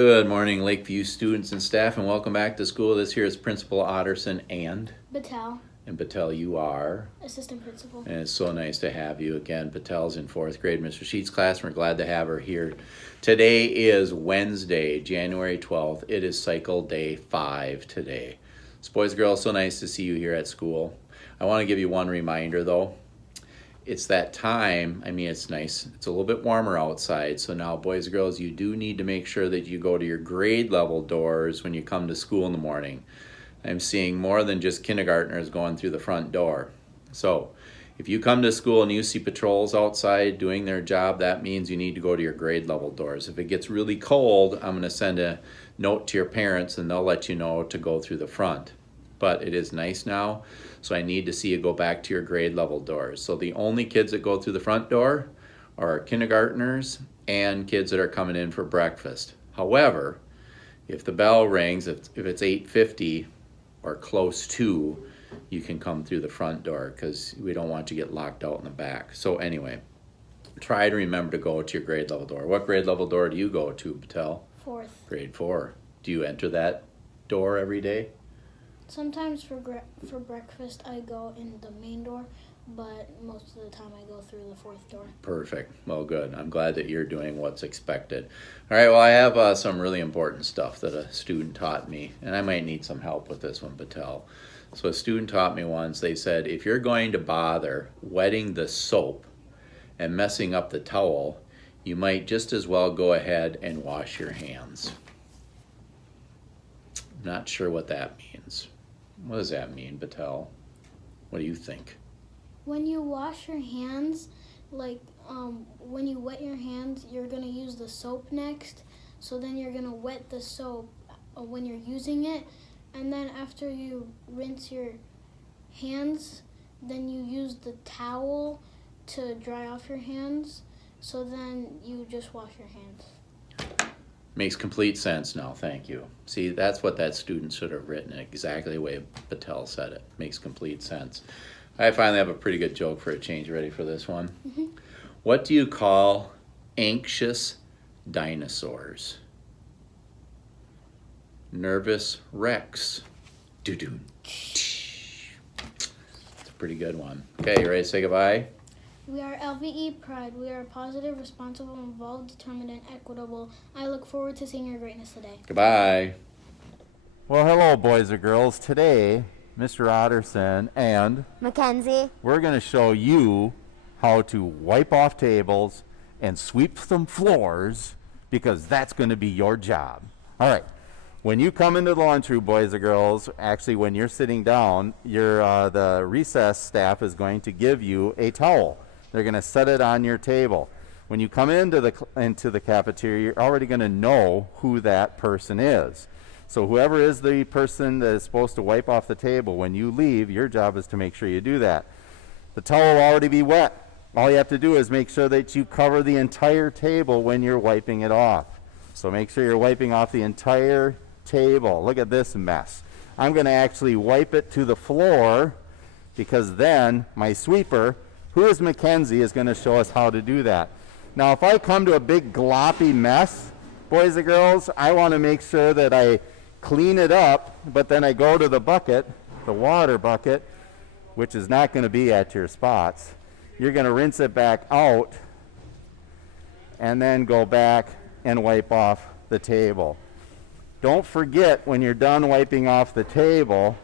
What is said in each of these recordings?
Good morning, Lakeview students and staff, and welcome back to school. This here is Principal Otterson and Patel. And Patel, you are Assistant Principal. And it's so nice to have you again. Patel's in fourth grade, Mr. Sheets' class, and we're glad to have her here. Today is Wednesday, January 12th. It is cycle day 5 today. So boys and girls, so nice to see you here at school. I want to give you one reminder though. It's that time. I mean, it's nice. It's a little bit warmer outside. So now, boys and girls, you do need to make sure that you go to your grade level doors when you come to school in the morning. I'm seeing more than just kindergartners going through the front door. So if you come to school and you see patrols outside doing their job, that means you need to go to your grade level doors. If it gets really cold, I'm going to send a note to your parents and they'll let you know to go through the front. But it is nice now, so I need to see you go back to your grade level doors. So the only kids that go through the front door are kindergartners and kids that are coming in for breakfast. However, if the bell rings, if it's 8:50 or close to, you can come through the front door because we don't want you to get locked out in the back. So anyway, try to remember to go to your grade level door. What grade level door do you go to, Patel? 4th. Grade 4. Do you enter that door every day? Sometimes for breakfast I go in the main door, but most of the time I go through the 4th door. Perfect. Well, good. I'm glad that you're doing what's expected. All right, well, I have some really important stuff that a student taught me, and I might need some help with this one, Patel. So a student taught me once, they said, if you're going to bother wetting the soap and messing up the towel, you might just as well go ahead and wash your hands. Not sure what that means. What does that mean, Patel? What do you think? When you wash your hands, when you wet your hands, you're going to use the soap next. So then you're going to wet the soap when you're using it. And then after you rinse your hands, then you use the towel to dry off your hands. So then you just wash your hands. Makes complete sense now, thank you. See, that's what that student should have written, exactly the way Patel said it. Makes complete sense. I finally have a pretty good joke for a change. Ready for this one? Mm-hmm. What do you call anxious dinosaurs? Nervous Rex. Doo-doo. It's a pretty good one. Okay, you ready to say goodbye? We are LVE Pride. We are positive, responsible, involved, determined, and equitable. I look forward to seeing your greatness today. Goodbye. Well, hello, boys and girls. Today, Mr. Otterson and Mackenzie. We're going to show you how to wipe off tables and sweep some floors because that's going to be your job. All right. When you come into the lunchroom, boys and girls, actually when you're sitting down, the recess staff is going to give you a towel. They're going to set it on your table. When you come into the cafeteria, you're already going to know who that person is. So whoever is the person that is supposed to wipe off the table, when you leave, your job is to make sure you do that. The towel will already be wet. All you have to do is make sure that you cover the entire table when you're wiping it off. So make sure you're wiping off the entire table. Look at this mess. I'm going to actually wipe it to the floor because then my sweeper, who is Mackenzie, is going to show us how to do that. Now, if I come to a big gloppy mess, boys and girls, I want to make sure that I clean it up, but then I go to the bucket, the water bucket, which is not going to be at your spots. You're going to rinse it back out and then go back and wipe off the table. Don't forget when you're done wiping off the table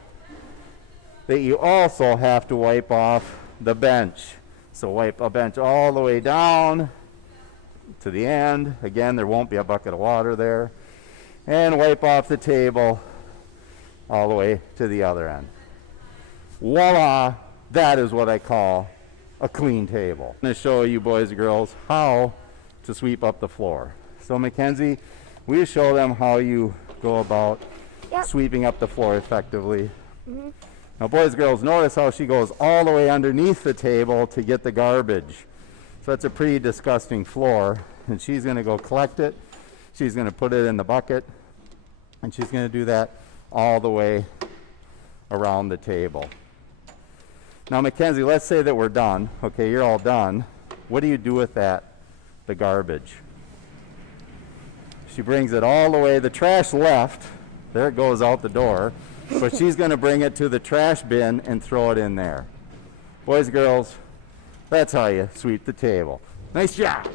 that you also have to wipe off the bench. So wipe a bench all the way down to the end. Again, there won't be a bucket of water there. And wipe off the table all the way to the other end. Voila! That is what I call a clean table. I'm going to show you boys and girls how to sweep up the floor. So Mackenzie, will you show them how you go about sweeping up the floor effectively? Mm-hmm. Now boys and girls, notice how she goes all the way underneath the table to get the garbage. So that's a pretty disgusting floor, and she's going to go collect it. She's going to put it in the bucket, and she's going to do that all the way around the table. Now Mackenzie, let's say that we're done. Okay, you're all done. What do you do with that, the garbage? She brings it all the way. The trash left. There it goes out the door. But she's going to bring it to the trash bin and throw it in there. Boys and girls, that's how you sweep the table. Nice job.